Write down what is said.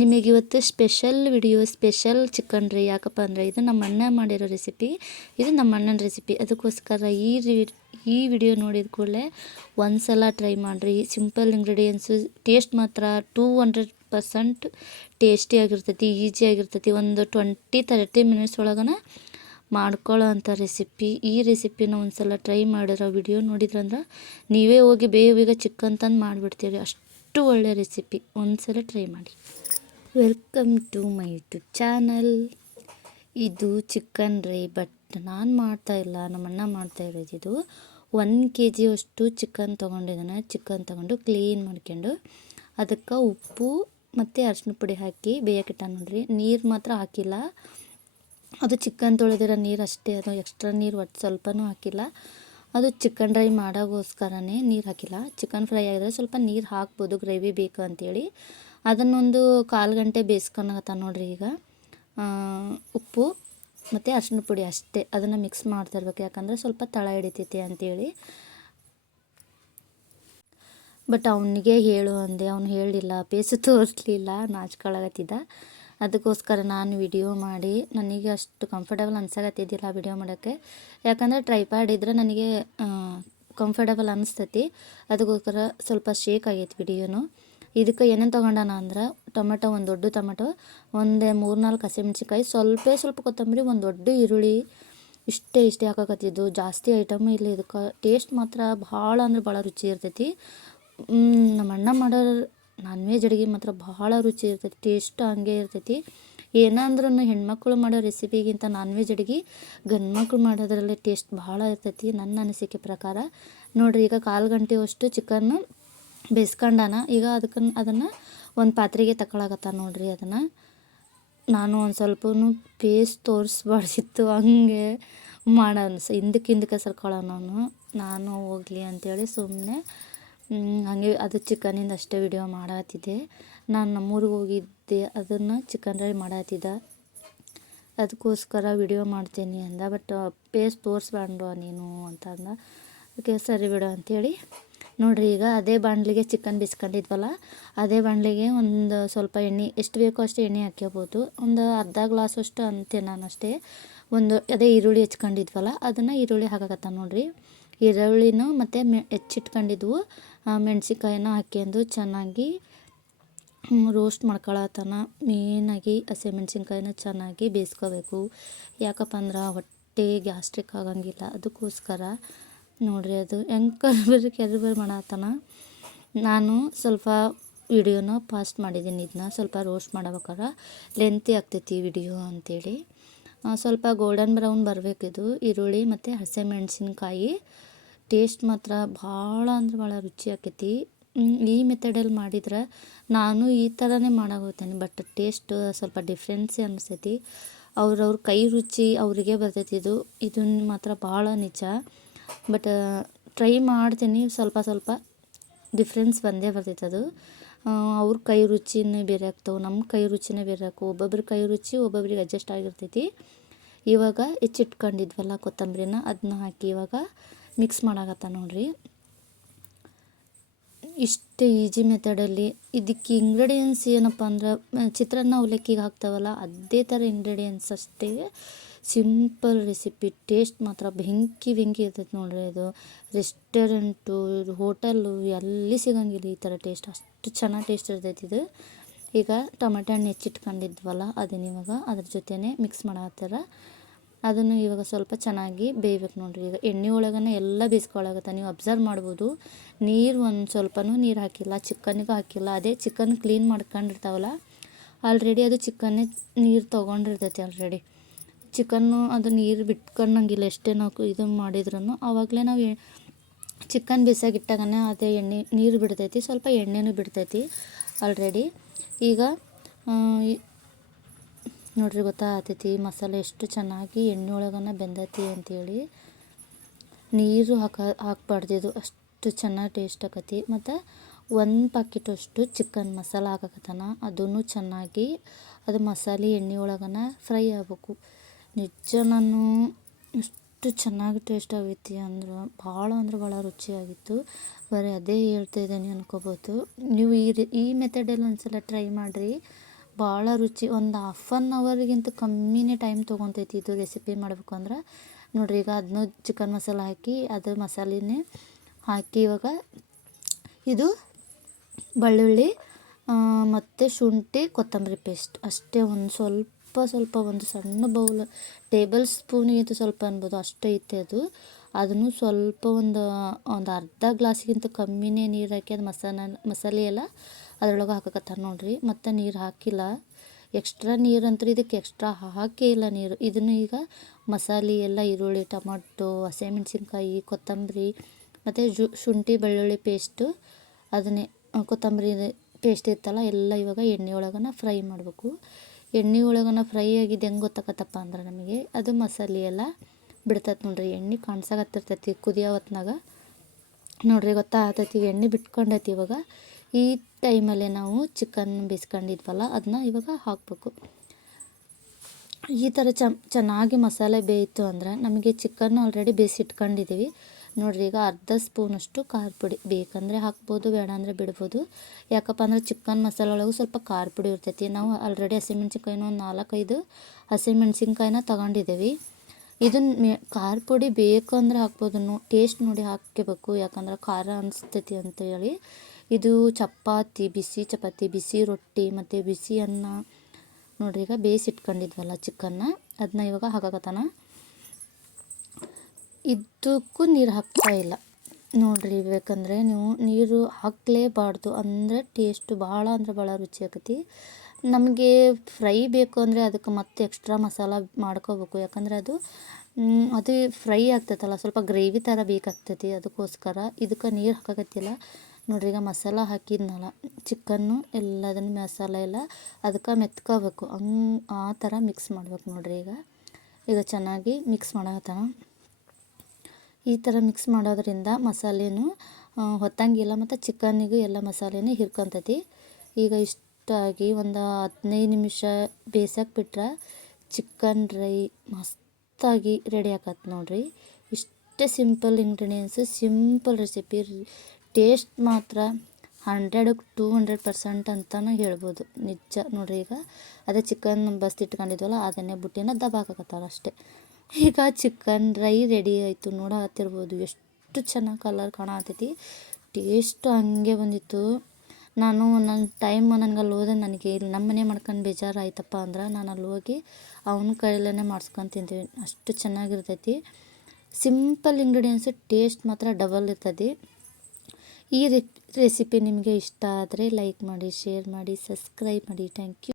ನಿಮಗಿವತ್ತು special video, special chicken ರೀ. ಯಾಕಪ್ಪ ಅಂದರೆ ಇದು ನಮ್ಮ ಅಣ್ಣ ಮಾಡಿರೋ ರೆಸಿಪಿ. ಇದು ನಮ್ಮ ಅಣ್ಣನ ರೆಸಿಪಿ. ಅದಕ್ಕೋಸ್ಕರ ಈ ವಿಡಿಯೋ ನೋಡಿದ ಕೂಡಲೇ ಒಂದು ಸಲ ಟ್ರೈ ಮಾಡಿರಿ. ಸಿಂಪಲ್ ಇಂಗ್ರೀಡಿಯೆಂಟ್ಸು, ಟೇಸ್ಟ್ ಮಾತ್ರ 200% ಟೇಸ್ಟಿಯಾಗಿರ್ತೈತಿ, ಈಸಿಯಾಗಿರ್ತೈತಿ. ಒಂದು 20-30 ಮಿನಿಟ್ಸ್ ಒಳಗನ ಮಾಡ್ಕೊಳ್ಳೋ ಅಂಥ ರೆಸಿಪಿ. ಈ ರೆಸಿಪಿನ ಒಂದು ಸಲ ಟ್ರೈ ಮಾಡಿರೋ ವಿಡಿಯೋ ನೋಡಿದ್ರಂದ್ರೆ ನೀವೇ ಹೋಗಿ ಬೇಗ ಚಿಕನ್ ತಂದು ಮಾಡಿಬಿಡ್ತೀರಿ. ಅಷ್ಟು ಒಳ್ಳೆ ರೆಸಿಪಿ. ಒಂದು ಸಲ ಟ್ರೈ ಮಾಡಿ. Welcome to my YouTube channel. ಇದು ಚಿಕನ್ ರೀ, ಬಟ್ ನಾನು ಮಾಡ್ತಾಯಿಲ್ಲ, ನಮ್ಮಣ್ಣ ಮಾಡ್ತಾ ಇರೋದು. ಇದು 1 kg ಅಷ್ಟು ಚಿಕನ್ ತೊಗೊಂಡಿದ್ದಾನೆ. ಚಿಕನ್ ತೊಗೊಂಡು ಕ್ಲೀನ್ ಮಾಡ್ಕೊಂಡು ಅದಕ್ಕೆ ಉಪ್ಪು ಮತ್ತು ಅರಿಶಿನ ಪುಡಿ ಹಾಕಿ ಬೇಯಕ್ಕಿಟ್ಟ ನೋಡ್ರಿ. ನೀರು ಮಾತ್ರ ಹಾಕಿಲ್ಲ, ಅದು ಚಿಕನ್ ತೊಳೆದಿರೋ ನೀರು ಅಷ್ಟೇ, ಅದು ಎಕ್ಸ್ಟ್ರಾ ನೀರು ಒಟ್ಟು ಸ್ವಲ್ಪನೂ ಹಾಕಿಲ್ಲ. ಅದು ಚಿಕನ್ ಡ್ರೈ ಮಾಡೋಕ್ಕೋಸ್ಕರನೇ ನೀರು ಹಾಕಿಲ್ಲ. ಚಿಕನ್ ಫ್ರೈ ಆಗಿದ್ರೆ ಸ್ವಲ್ಪ ನೀರು ಹಾಕ್ಬೋದು, ಗ್ರೇವಿ ಬೇಕು ಅಂಥೇಳಿ. ಅದನ್ನೊಂದು 1/4 ಗಂಟೆ ಬೇಯಿಸ್ಕೊಳಕತ್ತ ನೋಡ್ರಿ. ಈಗ ಉಪ್ಪು ಮತ್ತು ಅರಿಶಿನ ಪುಡಿ ಅಷ್ಟೇ, ಅದನ್ನು ಮಿಕ್ಸ್ ಮಾಡ್ತಾ ಇರ್ಬೇಕು, ಯಾಕಂದರೆ ಸ್ವಲ್ಪ ತಳ ಹಿಡಿತೈತಿ ಅಂಥೇಳಿ. ಬಟ್ ಅವನಿಗೆ ಹೇಳು ಅಂದೆ, ಅವ್ನು ಹೇಳಿಲ್ಲ, ಪೇಸು ತೋರಿಸ್ಲಿಲ್ಲ, ನಾಚ್ಕೊಳಕತ್ತಿದ್ದ. ಅದಕ್ಕೋಸ್ಕರ ನಾನು ವಿಡಿಯೋ ಮಾಡಿ, ನನಗೆ ಅಷ್ಟು ಕಂಫರ್ಟಬಲ್ ಅನ್ಸಕತ್ತಿದ್ದಿಲ್ಲ ವಿಡಿಯೋ ಮಾಡೋಕ್ಕೆ. ಯಾಕಂದರೆ ಟ್ರೈಪ್ಯಾಡ್ ಇದ್ದರೆ ನನಗೆ ಕಂಫರ್ಟಬಲ್ ಅನಿಸ್ತೈತಿ. ಅದಕ್ಕೋಸ್ಕರ ಸ್ವಲ್ಪ ಶೇಕ್ ಆಗೈತಿ ವಿಡಿಯೋನು. ಇದಕ್ಕೆ ಏನೇನು ತೊಗೊಂಡಾನ ಅಂದ್ರೆ ಟೊಮೆಟೊ, ಒಂದು ದೊಡ್ಡ ಟೊಮೆಟೊ, ಒಂದು 3-4 ಹಸಿಮೆಣ್ಸಿಕಾಯಿ, ಸ್ವಲ್ಪ ಕೊತ್ತಂಬರಿ, ಒಂದು ದೊಡ್ಡ ಈರುಳ್ಳಿ, ಇಷ್ಟೇ ಹಾಕಕತ್ತಿದ್ದು. ಜಾಸ್ತಿ ಐಟಮ್ ಇಲ್ಲ. ಇದಕ್ಕೆ ಟೇಸ್ಟ್ ಮಾತ್ರ ಭಾಳ ಅಂದ್ರೆ ಭಾಳ ರುಚಿ ಇರ್ತೈತಿ. ನಮ್ಮ ಅಣ್ಣ ಮಾಡೋ ನಾನ್ ವೆಜ್ ಅಡುಗೆ ಮಾತ್ರ ಭಾಳ ರುಚಿ ಇರ್ತೈತಿ, ಟೇಸ್ಟ್ ಹಂಗೆ ಇರ್ತೈತಿ. ಏನಂದ್ರೂ ಹೆಣ್ಮಕ್ಳು ಮಾಡೋ ರೆಸಿಪಿಗಿಂತ ನಾನ್ ವೆಜ್ ಅಡುಗೆ ಗಂಡು ಮಕ್ಳು ಮಾಡೋದ್ರಲ್ಲೇ ಟೇಸ್ಟ್ ಭಾಳ ಇರ್ತೈತಿ, ನನ್ನ ಅನಿಸಿಕೆ ಪ್ರಕಾರ. ನೋಡಿರಿ, ಈಗ 1/4 ಗಂಟೆಯಷ್ಟು ಚಿಕನ್ನು ಬೇಯಿಸ್ಕೊಂಡಾನ. ಈಗ ಅದನ್ನು ಒಂದು ಪಾತ್ರೆಗೆ ತಗೊಳಕತ್ತ ನೋಡ್ರಿ. ಅದನ್ನು ನಾನು ಒಂದು ಸ್ವಲ್ಪ ಪೇಸ್ಟ್ ತೋರಿಸ್ಬಾರ್ದಿತ್ತು, ಹಂಗೆ ಮಾಡೋಣ, ಹಿಂದಕ್ಕೆ ಸರ್ಕೊಳ್ಳೋಣ. ನಾನು ಹೋಗಲಿ ಅಂಥೇಳಿ ಸುಮ್ಮನೆ ಹಾಗೆ ಅದು ಚಿಕನಿಂದ ಅಷ್ಟೇ ವಿಡಿಯೋ ಮಾಡತ್ತಿದ್ದೆ. ನಾನು ನಮ್ಮೂರಿಗೆ ಹೋಗಿದ್ದೆ, ಅದನ್ನು ಚಿಕನ್ ಡ್ರೈ ಮಾಡತ್ತಿದ್ದ, ಅದಕ್ಕೋಸ್ಕರ ವಿಡಿಯೋ ಮಾಡ್ತೀನಿ ಅಂದ. ಬಟ್ ಪೇಸ್ಟ್ ತೋರಿಸ್ಬಾರ್ದು ನೀನು ಅಂತ ಅಂದ. ಓಕೆ ಸರಿ ಬಿಡು ಅಂಥೇಳಿ. ನೋಡಿರಿ, ಈಗ ಅದೇ ಬಾಣಲಿಗೆ ಚಿಕನ್ ಬಿಸ್ಕೊಂಡಿದ್ವಲ್ಲ, ಅದೇ ಬಾಣಲಿಗೆ ಒಂದು ಸ್ವಲ್ಪ ಎಣ್ಣೆ, ಎಷ್ಟು ಬೇಕೋ ಅಷ್ಟು ಎಣ್ಣೆ ಹಾಕ್ಕೋಬೋದು. ಒಂದು ಅರ್ಧ ಗ್ಲಾಸಷ್ಟು ಅಂತೆ ನಾನು ಅಷ್ಟೇ. ಅದೇ ಈರುಳ್ಳಿ ಹೆಚ್ಕೊಂಡಿದ್ವಲ್ಲ, ಅದನ್ನು ಈರುಳ್ಳಿ ಹಾಕಕತ್ತ ನೋಡಿರಿ. ಈರುಳ್ಳಿನೂ ಮತ್ತು ಹೆಚ್ಚಿಟ್ಕೊಂಡಿದ್ವು ಮೆಣಸಿನ್ಕಾಯಿನ ಹಾಕ್ಕೊಂಡು ಚೆನ್ನಾಗಿ ರೋಸ್ಟ್ ಮಾಡ್ಕೊಳತನ. ಮೇನಾಗಿ ಹಸಿಮೆಣ್ಸಿನ್ಕಾಯಿನ ಚೆನ್ನಾಗಿ ಬೇಯಿಸ್ಕೋಬೇಕು. ಯಾಕಪ್ಪ ಅಂದ್ರೆ ಹೊಟ್ಟೆ ಗ್ಯಾಸ್ಟ್ರಿಕ್ ಆಗಂಗಿಲ್ಲ, ಅದಕ್ಕೋಸ್ಕರ. ನೋಡಿರಿ, ಅದು ಹೆಂಗೆ ಕೆರ್ಬರ್ ಮಾಡತ್ತಾನ. ನಾನು ಸ್ವಲ್ಪ ವಿಡಿಯೋನ ಪಾಸ್ಟ್ ಮಾಡಿದ್ದೀನಿ. ಇದನ್ನ ಸ್ವಲ್ಪ ರೋಸ್ಟ್ ಮಾಡ್ಬೇಕಾರೆ ಲೆಂತಿ ಆಗ್ತೈತಿ ವಿಡಿಯೋ ಅಂಥೇಳಿ. ಸ್ವಲ್ಪ ಗೋಲ್ಡನ್ ಬ್ರೌನ್ ಬರಬೇಕಿದು ಈರುಳ್ಳಿ ಮತ್ತು ಹಸಿಮೆಣ್ಸಿನ್ಕಾಯಿ. ಟೇಸ್ಟ್ ಮಾತ್ರ ಭಾಳ ಅಂದ್ರೆ ಭಾಳ ರುಚಿ ಆಕೈತಿ. ಈ ಮೆಥಡಲ್ಲಿ ಮಾಡಿದ್ರೆ ನಾನು ಈ ಥರನೇ ಮಾಡಾಕೋತೀನಿ, ಬಟ್ ಟೇಸ್ಟ್ ಸ್ವಲ್ಪ ಡಿಫ್ರೆನ್ಸೇ ಅನಿಸ್ತೈತಿ. ಅವ್ರವ್ರ ಕೈ ರುಚಿ ಅವರಿಗೆ ಬರ್ತೈತಿ. ಇದನ್ನು ಮಾತ್ರ ಭಾಳ ನಿಜ. ಬಟ್ ಟ್ರೈ ಮಾಡ್ತೀನಿ, ಸ್ವಲ್ಪ ಡಿಫ್ರೆನ್ಸ್ ಬಂದೇ ಬರ್ತೈತೆ. ಅದು ಅವ್ರ ಕೈ ರುಚಿನೇ ಬೇರೆ ಆಗ್ತಾವೆ, ನಮ್ಮ ಕೈ ರುಚಿನೇ ಬೇರೆ ಆಗ್ತವೆ. ಒಬ್ಬೊಬ್ರ ಕೈ ರುಚಿ ಒಬ್ಬೊಬ್ರಿಗೆ ಅಡ್ಜಸ್ಟ್ ಆಗಿರ್ತೈತಿ. ಇವಾಗ ಹೆಚ್ಚಿಟ್ಕೊಂಡಿದ್ವಲ್ಲ ಕೊತ್ತಂಬರಿನ, ಅದನ್ನ ಹಾಕಿ ಇವಾಗ ಮಿಕ್ಸ್ ಮಾಡಾಕತ್ತ ನೋಡ್ರಿ. ಇಷ್ಟು ಈಜಿ ಮೆಥಡಲ್ಲಿ. ಇದಕ್ಕೆ ಇಂಗ್ರೀಡಿಯೆಂಟ್ಸ್ ಏನಪ್ಪ ಅಂದ್ರೆ ಚಿತ್ರಾನ್ನ ಅವಲಕ್ಕಿಗೆ ಹಾಕ್ತಾವಲ್ಲ ಅದೇ ಥರ ಇಂಗ್ರೀಡಿಯೆಂಟ್ಸ್ ಅಷ್ಟೇ. Simple recipe. ಟೇಸ್ಟ್ ಮಾತ್ರ ಬೆಂಕಿ ಇರ್ತೈತೆ ನೋಡ್ರಿ. ಅದು ರೆಸ್ಟೋರೆಂಟು, ಹೋಟೆಲ್ಲು ಎಲ್ಲಿ ಸಿಗಂಗಿಲ್ಲ ಈ ಥರ ಟೇಸ್ಟ್. ಅಷ್ಟು ಚೆನ್ನಾಗಿ ಟೇಸ್ಟ್ ಇರ್ತೈತಿ ಇದು. ಈಗ ಟೊಮೆಟೊ ಹಣ್ಣು ಹೆಚ್ಚಿಟ್ಕೊಂಡಿದ್ವಲ್ಲ ಅದನ್ನ ಇವಾಗ ಅದ್ರ ಜೊತೆನೇ ಮಿಕ್ಸ್ ಮಾಡತ್ತಾರ. ಅದನ್ನು ಇವಾಗ ಸ್ವಲ್ಪ ಚೆನ್ನಾಗಿ ಬೇಯ್ಬೇಕು ನೋಡ್ರಿ. ಈಗ ಎಣ್ಣೆ ಒಳಗನೆ ಎಲ್ಲ ಬೇಯಿಸ್ಕೊಳಗತ್ತ, ನೀವು ಅಬ್ಸರ್ವ್ ಮಾಡ್ಬೋದು. ನೀರು ಒಂದು ಸ್ವಲ್ಪನೂ ನೀರು ಹಾಕಿಲ್ಲ, ಚಿಕನ್ನಿಗೂ ಹಾಕಿಲ್ಲ. ಅದೇ ಚಿಕನ್ ಕ್ಲೀನ್ ಮಾಡ್ಕೊಂಡಿರ್ತಾವಲ್ಲ ಆಲ್ರೆಡಿ, ಅದು ಚಿಕನ್ನೇ ನೀರು ತೊಗೊಂಡಿರ್ತೈತಿ ಆಲ್ರೆಡಿ. ಚಿಕನ್ನು ಅದು ನೀರು ಬಿಟ್ಕೊಂಡಂಗಿಲ್ಲ, ಎಷ್ಟೇ ನಾವು ಇದನ್ನು ಮಾಡಿದ್ರೂ. ಆವಾಗಲೇ ನಾವು ಚಿಕನ್ ಬಿಸಾಗಿಟ್ಟಾಗನೇ ಅದೇ ಎಣ್ಣೆ ನೀರು ಬಿಡ್ತೈತಿ, ಸ್ವಲ್ಪ ಎಣ್ಣೆನೂ ಬಿಡ್ತೈತಿ ಆಲ್ರೆಡಿ. ಈಗ ನೋಡ್ರಿ, ಗೊತ್ತಾಗ್ತೈತಿ ಮಸಾಲೆ ಎಷ್ಟು ಚೆನ್ನಾಗಿ ಎಣ್ಣೆ ಒಳಗನ ಬೆಂದೈತಿ ಅಂಥೇಳಿ. ನೀರು ಹಾಕ್ಬಾರ್ದಿದು, ಅಷ್ಟು ಚೆನ್ನಾಗಿ ಟೇಸ್ಟ್ ಆಕತಿ. ಮತ್ತು 1 ಪ್ಯಾಕೆಟಷ್ಟು ಚಿಕನ್ ಮಸಾಲ ಹಾಕಕತ್ತಾನ. ಅದನ್ನು ಚೆನ್ನಾಗಿ ಅದು ಮಸಾಲೆ ಎಣ್ಣೆ ಒಳಗನ ಫ್ರೈ ಆಗಬೇಕು. ನಿಜ ನಾನು ಎಷ್ಟು ಚೆನ್ನಾಗಿ ಟೇಸ್ಟ್ ಆಗೈತಿ ಅಂದ್ರೆ ಭಾಳ ರುಚಿಯಾಗಿತ್ತು. ಬರೀ ಅದೇ ಹೇಳ್ತಾಯಿದ್ದೀನಿ ಅನ್ಕೋಬೋದು ನೀವು. ಈ ಮೆಥಡಲ್ಲಿ ಒಂದ್ಸಲ ಟ್ರೈ ಮಾಡಿರಿ, ಭಾಳ ರುಚಿ. ಒಂದು ಹಾಫ್ ಆನ್ ಅವರ್ಗಿಂತ ಕಮ್ಮಿನೇ ಟೈಮ್ ತೊಗೊತೈತಿ ಇದು ರೆಸಿಪಿ ಮಾಡಬೇಕು ಅಂದ್ರೆ. ನೋಡಿರಿ ಈಗ ಅದನ್ನೂ ಚಿಕನ್ ಮಸಾಲ ಹಾಕಿ ಅದ್ರ ಮಸಾಲೆನೇ ಹಾಕಿ ಇವಾಗ ಇದು ಬೆಳ್ಳುಳ್ಳಿ ಮತ್ತು ಶುಂಠಿ ಕೊತ್ತಂಬರಿ ಪೇಸ್ಟ್ ಅಷ್ಟೇ, ಒಂದು ಸ್ವಲ್ಪ ಒಂದು ಸಣ್ಣ ಬೌಲ್ ಟೇಬಲ್ ಸ್ಪೂನಿಗಿಂತ ಸ್ವಲ್ಪ ಅನ್ಬೋದು ಅಷ್ಟೇ ಐತೆ ಅದು. ಅದನ್ನು ಸ್ವಲ್ಪ ಒಂದು ಅರ್ಧ ಗ್ಲಾಸಿಗಿಂತ ಕಮ್ಮಿನೇ ನೀರು ಹಾಕಿ ಅದು ಮಸಾಲೆ ಎಲ್ಲ ಅದ್ರೊಳಗೆ ಹಾಕಕತ್ತಾರೆ ನೋಡಿರಿ. ಮತ್ತು ನೀರು ಹಾಕಿಲ್ಲ, ಎಕ್ಸ್ಟ್ರಾ ನೀರು ಅಂತೂ ಇದಕ್ಕೆ ಎಕ್ಸ್ಟ್ರಾ ಹಾಕೇ ಇಲ್ಲ ನೀರು. ಇದನ್ನು ಈಗ ಮಸಾಲೆ ಎಲ್ಲ ಈರುಳ್ಳಿ, ಟೊಮಟೊ, ಹಸಿಮೆಣ್ಸಿನ್ಕಾಯಿ, ಕೊತ್ತಂಬರಿ ಮತ್ತು ಶುಂಠಿ ಬೆಳ್ಳುಳ್ಳಿ ಪೇಸ್ಟು ಅದನ್ನೇ ಕೊತ್ತಂಬರಿ ಪೇಸ್ಟ್ ಇತ್ತಲ್ಲ ಎಲ್ಲ ಇವಾಗ ಎಣ್ಣೆ ಒಳಗನ ಫ್ರೈ ಮಾಡಬೇಕು. ಎಣ್ಣೆ ಒಳಗನ ಫ್ರೈ ಆಗಿದ್ದು ಹೆಂಗೆ ಗೊತ್ತಾಗತ್ತಪ್ಪ ಅಂದ್ರೆ ನಮಗೆ ಅದು ಮಸಾಲೆ ಎಲ್ಲ ಬಿಡ್ತೈತೆ ನೋಡ್ರಿ. ಎಣ್ಣೆ ಕಾಣ್ಸಾಕತ್ತಿರ್ತೈತಿ ಕುದಿಯೋ ಹೊತ್ನಾಗ ನೋಡ್ರಿ, ಗೊತ್ತಾಗ್ತೈತಿ ಎಣ್ಣೆ ಬಿಟ್ಕೊಂಡೈತಿ. ಇವಾಗ ಈ ಟೈಮಲ್ಲೇ ನಾವು ಚಿಕನ್ ಬೇಯಿಸ್ಕೊಂಡಿದ್ವಲ್ಲ ಅದನ್ನ ಇವಾಗ ಹಾಕಬೇಕು. ಈ ಥರ ಚೆನ್ನಾಗಿ ಮಸಾಲೆ ಬೇಯಿತು ಅಂದರೆ ನಮಗೆ ಚಿಕನ್ ಆಲ್ರೆಡಿ ಬೇಯಿಸಿಟ್ಕೊಂಡಿದ್ದೀವಿ ನೋಡಿರಿ. ಈಗ ಅರ್ಧ ಸ್ಪೂನಷ್ಟು ಖಾರ ಪುಡಿ ಬೇಕಂದರೆ ಹಾಕ್ಬೋದು, ಬೇಡ ಅಂದರೆ ಬಿಡ್ಬೋದು. ಯಾಕಪ್ಪ ಅಂದರೆ ಚಿಕನ್ ಮಸಾಲೆ ಒಳಗೂ ಸ್ವಲ್ಪ ಖಾರ ಪುಡಿ ಇರ್ತೈತಿ. ನಾವು ಆಲ್ರೆಡಿ ಹಸಿಮೆಣ್ಸಿನ್ಕಾಯಿನ ಒಂದು 4-5 ಹಸಿಮೆಣ್ಸಿನ್ಕಾಯಿನ ತೊಗೊಂಡಿದ್ದೀವಿ. ಇದನ್ನು ಖಾರ ಪುಡಿ ಬೇಕು ಅಂದರೆ ಹಾಕ್ಬೋದು, ಟೇಸ್ಟ್ ನೋಡಿ ಹಾಕಬೇಕು, ಯಾಕಂದ್ರೆ ಖಾರ ಅನಿಸ್ತೈತಿ ಅಂತೇಳಿ. ಇದು ಬಿಸಿ ಚಪಾತಿ, ಬಿಸಿ ರೊಟ್ಟಿ ಮತ್ತು ಬಿಸಿ ಅನ್ನ ನೋಡ್ರಿ. ಈಗ ಬೇಯಿಸಿಟ್ಕೊಂಡಿದ್ವಲ್ಲ ಚಿಕನ್ನ ಅದನ್ನ ಇವಾಗ ಹಾಕಕತ್ತಾನ. ಇದಕ್ಕೂ ನೀರು ಹಾಕ್ತಾ ಇಲ್ಲ ನೋಡ್ರಿ, ಬೇಕಂದರೆ ನೀವು ನೀರು ಹಾಕಲೇಬಾರ್ದು, ಅಂದರೆ ಟೇಸ್ಟು ಭಾಳ ಅಂದ್ರೆ ಭಾಳ ರುಚಿ ಆಕತಿ. ನಮಗೆ ಫ್ರೈ ಬೇಕು ಅಂದರೆ ಅದಕ್ಕೆ ಮತ್ತೆ ಎಕ್ಸ್ಟ್ರಾ ಮಸಾಲ ಮಾಡ್ಕೋಬೇಕು, ಯಾಕಂದರೆ ಅದು ಫ್ರೈ ಆಗ್ತೈತಲ್ಲ, ಸ್ವಲ್ಪ ಗ್ರೇವಿ ಥರ ಬೇಕಾಗ್ತೈತಿ. ಅದಕ್ಕೋಸ್ಕರ ಇದಕ್ಕೆ ನೀರು ಹಾಕಕತ್ತಿಲ್ಲ ನೋಡ್ರಿ. ಈಗ ಮಸಾಲ ಹಾಕಿದ್ನಲ್ಲ ಚಿಕನ್ನು ಎಲ್ಲದನ್ನು ಮಸಾಲ ಎಲ್ಲ ಅದಕ್ಕೆ ಮೆತ್ಕೋಬೇಕು, ಆ ಥರ ಮಿಕ್ಸ್ ಮಾಡ್ಬೇಕು ನೋಡ್ರಿ. ಈಗ ಚೆನ್ನಾಗಿ ಮಿಕ್ಸ್ ಮಾಡಕತ್ತಾನ. ಈ ಥರ ಮಿಕ್ಸ್ ಮಾಡೋದ್ರಿಂದ ಮಸಾಲೆನೂ ಹೊತ್ತಂಗಿಲ್ಲ ಮತ್ತು ಚಿಕನ್ನಿಗೂ ಎಲ್ಲ ಮಸಾಲೆನೂ ಹಿರ್ಕೊತೈತಿ. ಈಗ ಇಷ್ಟಾಗಿ ಒಂದು 15 ನಿಮಿಷ ಬೇಯಿಸಕ್ಕೆ ಬಿಟ್ರೆ ಚಿಕನ್ ಡ್ರೈ ಮಸ್ತಾಗಿ ರೆಡಿ ಆಗತ್ತೆ ನೋಡ್ರಿ. ಇಷ್ಟೇ simple ingredients, simple recipe, taste ಮಾತ್ರ 100-200% ಅಂತಲೇ ಹೇಳ್ಬೋದು ನಿಜ ನೋಡ್ರಿ. ಈಗ ಅದೇ ಚಿಕನ್ ಬಸ್ತಿಟ್ಕೊಂಡಿದ್ವಲ್ಲ ಅದನ್ನೇ ಬುಟ್ಟಿನ ದಬಾಕತ್ತಾರ ಅಷ್ಟೇ. ಈಗ ಚಿಕನ್ ಡ್ರೈ ರೆಡಿ ಆಯಿತು, ನೋಡತ್ತಿರ್ಬೋದು ಎಷ್ಟು ಚೆನ್ನಾಗಿ ಕಲರ್ ಕಾಣತೈತಿ. ಟೇಸ್ಟು ಹಂಗೆ ಬಂದಿತ್ತು. ನಾನು ನನಗೆ ಅಲ್ಲಿ ಹೋದ್ರೆ ನನಗೆ ಇಲ್ಲಿ ನಮ್ಮ ಮನೆ ಮಾಡ್ಕೊಂಡು ಬೇಜಾರಾಯ್ತಪ್ಪ ಅಂದ್ರೆ ನಾನು ಅಲ್ಲಿ ಹೋಗಿ ಅವನ ಕೈಲೇ ಮಾಡ್ಸ್ಕೊಂಡು ತಿಂತೀವಿ, ಅಷ್ಟು ಚೆನ್ನಾಗಿರ್ತೈತಿ. ಸಿಂಪಲ್ ಇಂಗ್ರೀಡಿಯೆಂಟ್ಸು, ಟೇಸ್ಟ್ ಮಾತ್ರ ಡಬಲ್ ಇರ್ತದೆ. ಈ ರೆಸಿಪಿ ನಿಮಗೆ ಇಷ್ಟ ಆದರೆ ಲೈಕ್ ಮಾಡಿ, ಶೇರ್ ಮಾಡಿ, ಸಬ್ಸ್ಕ್ರೈಬ್ ಮಾಡಿ. Thank you.